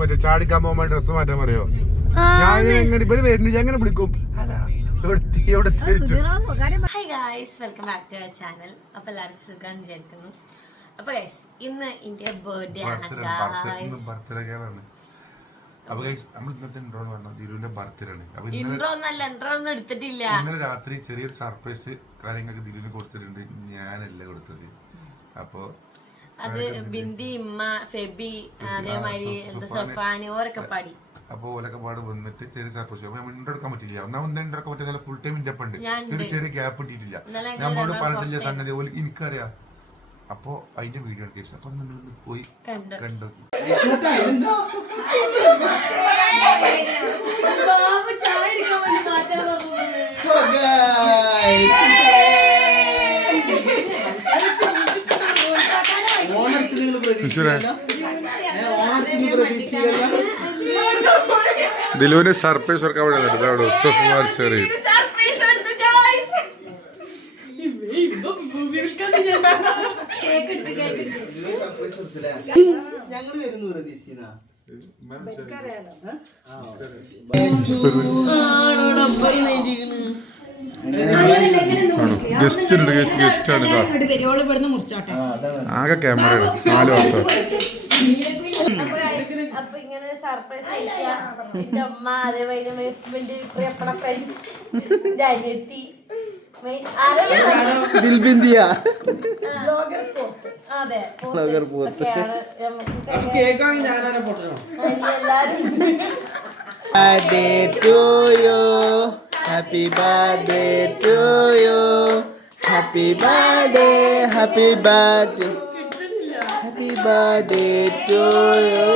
മറ്റേ ചാടിക്കാൻ പോകുമ്പോ ഡ്രസ് മാറ്റാൻ പറയോ? ഞാൻ എങ്ങനെ ഇവര് വരുന്നില്ല, എങ്ങനെ വിളിക്കും? Hi guys, welcome back to our channel. അപ്പൊ എല്ലാവർക്കും സുഖം വിചാരിക്കുന്നു. അപ്പൊ ഗൈസ്, ഇന്ന് എന്റെ ബർത്ത്ഡേ ആണ്. എടുത്തിട്ടില്ല. ഇന്നലെ രാത്രി ചെറിയൊരു സർപ്രൈസ് കാര്യങ്ങൾക്ക് ദിലുവിന് കൊടുത്തിട്ടുണ്ട്. ഞാനല്ല കൊടുത്തത്. അപ്പൊ അത് ബിന്ദി, ഇമ്മ, ഫെബി, അതേമാതിരി സഫാനി ഓരൊക്കെ പാടി. അപ്പൊ ഓലൊക്കെ പാട് വന്നിട്ട് ചെറിയ സർപ്രൈസ്. അപ്പൊ ഇണ്ടെടുക്കാൻ പറ്റില്ല. ഒന്നാമത് ഇണ്ടെടുക്കാൻ പറ്റില്ല, ഫുൾ ടൈം ഇന്റെ ഉണ്ട്. ഒരു ചെറിയ ഗ്യാപ്പ് ഇട്ടിട്ടില്ല. നമ്മളോട് പറഞ്ഞിട്ടില്ല സംഗതി പോലെ എനിക്കറിയാം. അപ്പൊ അതിന്റെ വീഡിയോ എടുക്കുക. അപ്പൊ നിങ്ങൾ പോയി കണ്ടു. ദിലുവിന് സർപ്രൈസ് കൊടുക്കാൻ ആകെ ക്യാമറ 4 വർഷം. അപ്പൊ ഇങ്ങനെ ഒരു സർപ്രൈസ് എന്റെ അമ്മ, അതേമാതിരി പ്രിയപ്പെട്ട ഫ്രണ്ട്സ്, അനിയത്തി, Happy birthday to you. Happy birthday, happy birthday. Happy birthday to you.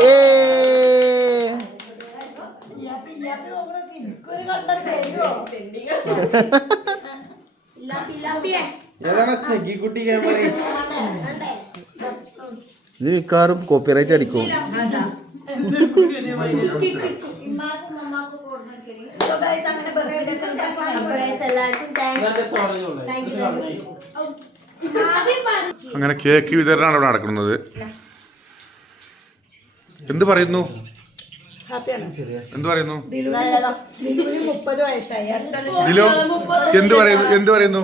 ഇത് മിക്കവാറും കോപ്പിറൈറ്റ് അടിക്കും. അങ്ങനെ കേക്ക് വിതരണമാണ് ഇവിടെ നടക്കുന്നത്. എന്ത് പറയുന്നു? എന്ത് പറയുന്നു? ദിലു എന്ത് പറയുന്നു?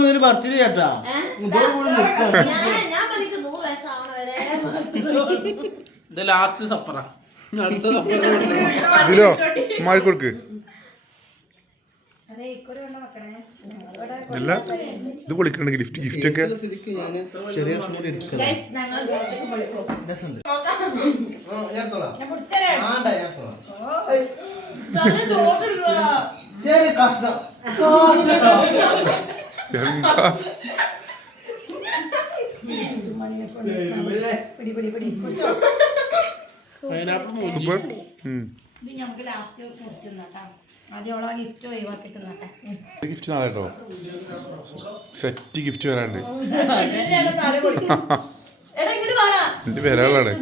മുതൽ ബർത്ത്ഡേ ചേട്ടാ. ദിലോ മാറിക്കൊടുക്ക്. ഇല്ല, ഇത് പൊളിക്കണ്ട. ഗിഫ്റ്റ് ഒക്കെ ഗിഫ്റ്റ് നാളെട്ടോ. സെറ്റ് ഗിഫ്റ്റ് വരാണ്ട്. എന്റെ വരാളാണ്.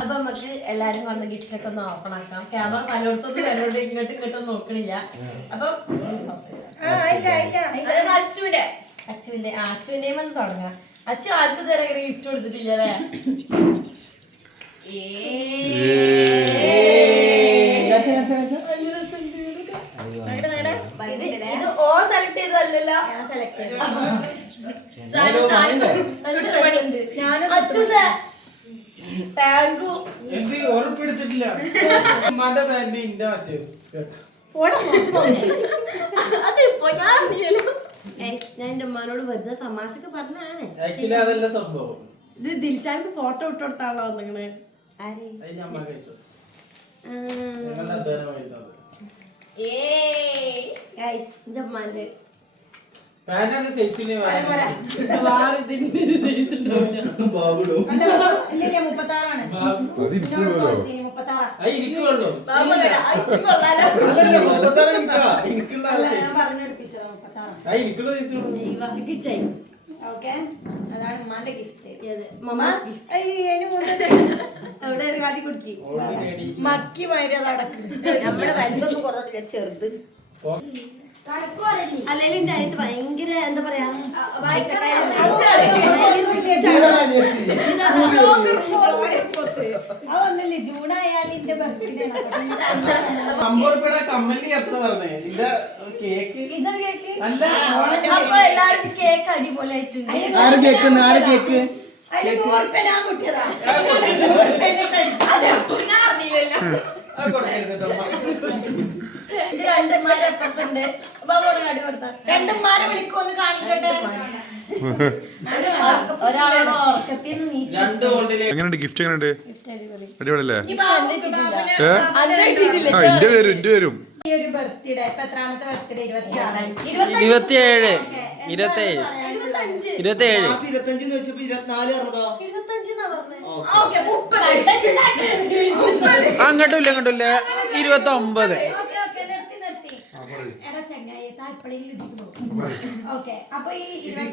അപ്പൊ നമുക്ക് എല്ലാരും വന്ന ഗിഫ്റ്റ് ഒക്കെ ഒന്ന് ഓപ്പൺ ആക്കാം. ക്യാമറ പലയിടത്തും വരോട് ഇങ്ങോട്ടും നോക്കണില്ല. അപ്പൊ അച്ചുവിന്റെയും വന്ന് തുടങ്ങാം. അച്ചു ആർക്കും ഇതുവരെ ഗിഫ്റ്റ് കൊടുത്തിട്ടില്ല അല്ലേ? ഇത് ഓ സെലക്ട് ചെയ്തല്ലോ. അതിപ്പോ ഞാൻ എന്റെ ഉമ്മാനോട് വെറുതെ തമാശക്ക് പറഞ്ഞാണ്. ഇത് ദിൽഷാക്ക് ഫോട്ടോ ഇട്ട് കൊടുത്താണോ നിങ്ങള്? അതാണ് ഉമ്മാന്റെ ഗിഫ്റ്റ്. അവിടെ കാട്ടി കൊടുക്കി മക്കി മാതിരി അത് അടക്കും. നമ്മളെ വലുതൊന്നും കുറഞ്ഞില്ല, ചെറുത്. അല്ലെങ്കിൽ എന്റെ അനിയത്ത് ഭയങ്കര എന്താ പറയാ അവന്നല്ലേ ജൂണായാലും എന്റെ ബർത്ത്ഡേ കമ്മലി എത്ര പറഞ്ഞേ ഇത് കേക്ക് അപ്പൊ എല്ലാവർക്കും കേക്ക് അടിപൊളിയായിട്ടുണ്ട്. ആര് കേക്ക് ആര് കേക്ക് ഇത് രണ്ടുമാരെ അപ്പുറത്തുണ്ട്. ബാബോട് കാടി കൊടുത്ത രണ്ടുമാരെ വിളിക്കൊന്ന് കാണിക്കട്ടെ. ഒരാളോട് ഉറക്കത്തിൽ നീച്ച് എങ്ങനെയുണ്ട് ഗിഫ്റ്റ്? എങ്ങനെയുണ്ട്? അടിപൊളിയല്ലേ? അടിപൊളി. എന്റെ പേരും ഈ ഒരു ബർത്ത്ഡേ ഇപ്പൊ എത്രാമത്തെ ബർത്ത്ഡേ? 27 25 അങ്ങോട്ടും ഇല്ല 29.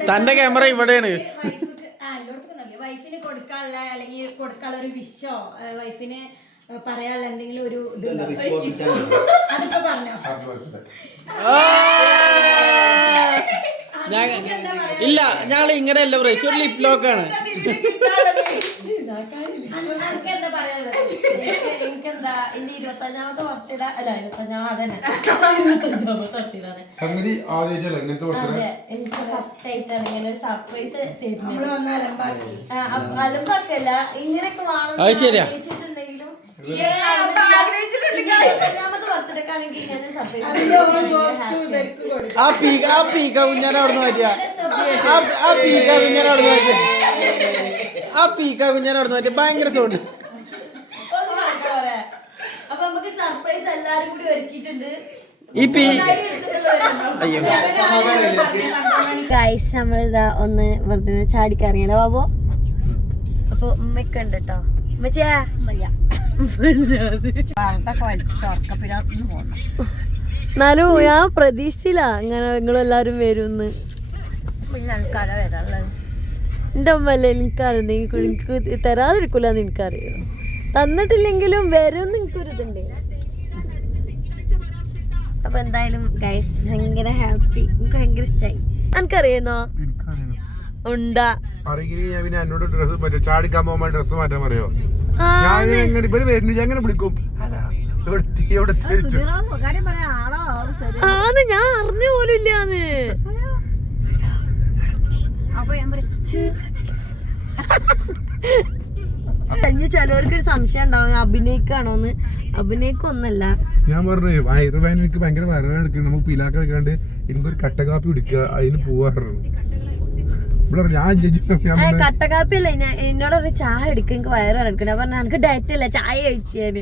തന്റെ ക്യാമറ ഇവിടെയാണ്. വൈഫിന് കൊടുക്കാനുള്ള അല്ലെങ്കിൽ കൊടുക്കാനുള്ള ഒരു വിഷോ വൈഫിന് പറയാനുള്ള എന്തെങ്കിലും ഒരു അതിപ്പോ പറഞ്ഞോ? ഇല്ല ഞങ്ങൾ ഇങ്ങനെ അല്ല പ്രൈസ് ഒരു ലിപ് ലോക്കാണ്. എന്താ പറയാനുള്ളത്? എനിക്കെന്താ ഇനി 25ാമത്തെ ബർത്ത്ഡേ അല്ല 25ാമത് അതന്നെ സംഗതി ആദ്യമായിട്ടല്ല ഇങ്ങനത്തെ അതെ എനിക്ക് ഫസ്റ്റ് ആയിട്ടാണ് ഇങ്ങനെ ഒരു സർപ്രൈസ് തരുന്നത്. അലമ്പാക്കല്ല ഇങ്ങനെയൊക്കെ അത് ശരിയാ. ആഗ്രഹിച്ചിട്ടുണ്ടെങ്കിലും 25ാമത്തെ ബർത്ത്ഡേക്കാണെങ്കിൽ ഇങ്ങനെ സർപ്രൈസ് ആ പീക്ക കുഞ്ഞാനെ അവിടെ നിന്ന് മാറ്റിയ ആ പീക്ക കുഞ്ഞാനെ അവിടെ നിന്ന് മാറ്റിയ ആ പീക്ക കുഞ്ഞാനെ അവിടെ നിന്ന് മാറ്റിയ ഭയങ്കര സൗണ്ട്. അപ്പൊ നമുക്ക് സർപ്രൈസ് എല്ലാരും കൂടി ഒരുക്കിയിട്ടുണ്ട്. ഗൈസ് നമ്മളിതാ ഒന്ന് വെറുതെ ചാടിക്കറിയാലോ ബാബു. അപ്പൊ ഉമ്മയൊക്കെ ഉണ്ട് കേട്ടോ. എന്നാലും ഞാൻ പ്രതീക്ഷിച്ചില്ല അങ്ങനെ നിങ്ങളെല്ലാരും വരുമെന്ന്. എന്റെ അമ്മല്ലേ എനിക്കറിയാം, എനിക്ക് തരാതിരിക്കൂലെന്ന് എനിക്കറിയാം. തന്നിട്ടില്ലെങ്കിലും വരുമെന്ന് എനിക്കൊരിതുണ്ട്. അപ്പൊ എന്തായാലും ഗൈസ് ഭയങ്കര ഹാപ്പി, എനിക്ക് ഭയങ്കര ഇഷ്ടമായി. എനിക്കറിയുന്നോ ഉണ്ടാ പിന്നെ എന്നോട് ഡ്രസ് ചാടിക്കാൻ പോകുമ്പോ ഡ്രസ് മാറ്റാൻ പറയോ? ഞാൻ എങ്ങനെ ഇവര് വരുന്നു ഞാൻ എങ്ങനെ വിളിക്കും? ആന്ന് ഞാൻ അറിഞ്ഞ പോലും ഇല്ലാന്ന്. കഴിഞ്ഞ ചിലവർക്കൊരു സംശയം ഉണ്ടാവും അഭിനയിക്കാണോന്ന്. അഭിനയിക്കൊന്നല്ല. ഞാൻ പറഞ്ഞു വയറുവേന എനിക്ക് ഭയങ്കര വയറുവേന എടുക്കണം, നമുക്ക് പിലാക്ക വെക്കാണ്ട് എനിക്കൊരു കട്ടകാപ്പി കുടിക്കുക അതിന് പോവാറുണ്ട്. കട്ടക്കാപ്പി അല്ല എന്നോട് ഒരു ചായ എടുക്കുക, എനിക്ക് വയറുവേന എടുക്കണം. പറഞ്ഞാൽ എനിക്ക് ഡയറ്റ് അല്ല ചായ കഴിച്ചു ഞാൻ.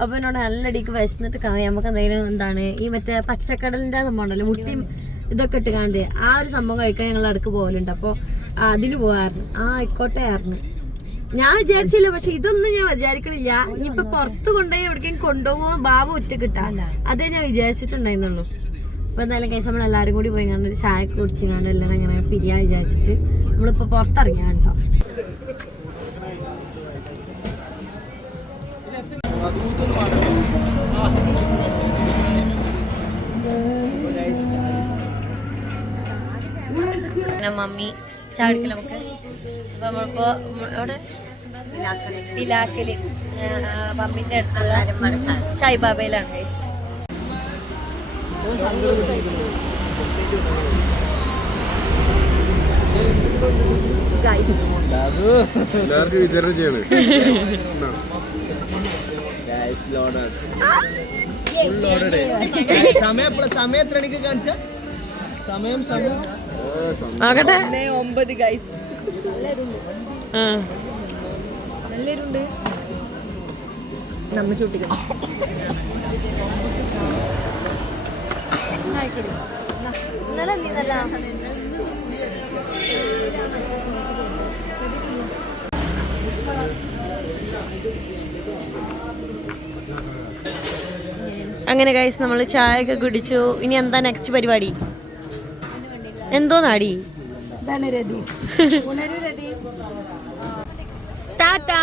അപ്പൊ എന്നോട് നല്ല അടിക്ക് വിശന്നിട്ട് നമുക്ക് എന്തെങ്കിലും എന്താണ് ഈ മറ്റേ പച്ചക്കടലിന്റെ സംഭവം ഉണ്ടല്ലോ, മുട്ടിയും ഇതൊക്കെ ഇട്ടുകാണ്ട് ആ ഒരു സംഭവം കഴിക്കാൻ ഞങ്ങൾ അടുക്ക് പോകലുണ്ട്. അപ്പോൾ അതിന് പോകാറുണ്ട്. ആയിക്കോട്ടെ ആയിരുന്നു. ഞാൻ വിചാരിച്ചില്ല, പക്ഷെ ഇതൊന്നും ഞാൻ വിചാരിക്കണില്ല. ഇനിയിപ്പൊ പുറത്ത് കൊണ്ടുപോയി എവിടേക്കും കൊണ്ടുപോകുമ്പോ ബാബു ഒറ്റ കിട്ടാ അതേ ഞാൻ വിചാരിച്ചിട്ടുണ്ടായിരുന്നുള്ളൂ. അപ്പൊ എന്തായാലും കേസ് നമ്മൾ എല്ലാവരും കൂടി പോയി കണ്ട് ഒരു ചായ കുടിച്ച് കണ്ട് എല്ലാം അങ്ങനെ പിരിയാ വിചാരിച്ചിട്ട് നമ്മളിപ്പോ പുറത്തിറങ്ങിയാ കേട്ടോ. മമ്മി ചാടിക്കല നമുക്ക്. അപ്പൊ നമ്മളിപ്പോ അവിടെ പിലാക്കല് മമ്മിന്റെ അടുത്തുള്ള ചായ് ബാബയിലാണ് ഗൈസ്. എല്ലാവർക്കും വിതരണം ചെയ്യണം. സമയം എത്ര മണിക്ക് കാണിച്ച സമയം ആകട്ടെ 9 ഗൈസ്. നല്ലരുണ്ട് നമ്മ ചൂട്ടിക്കണം. ഇന്നലെ നീന്നല്ല അങ്ങനെ ഗൈസ് നമ്മൾ ചായ ഒക്കെ കുടിച്ചു. ഇനി എന്താ നെക്സ്റ്റ് പരിപാടി? എന്തോന്നാടി? ടാറ്റാ.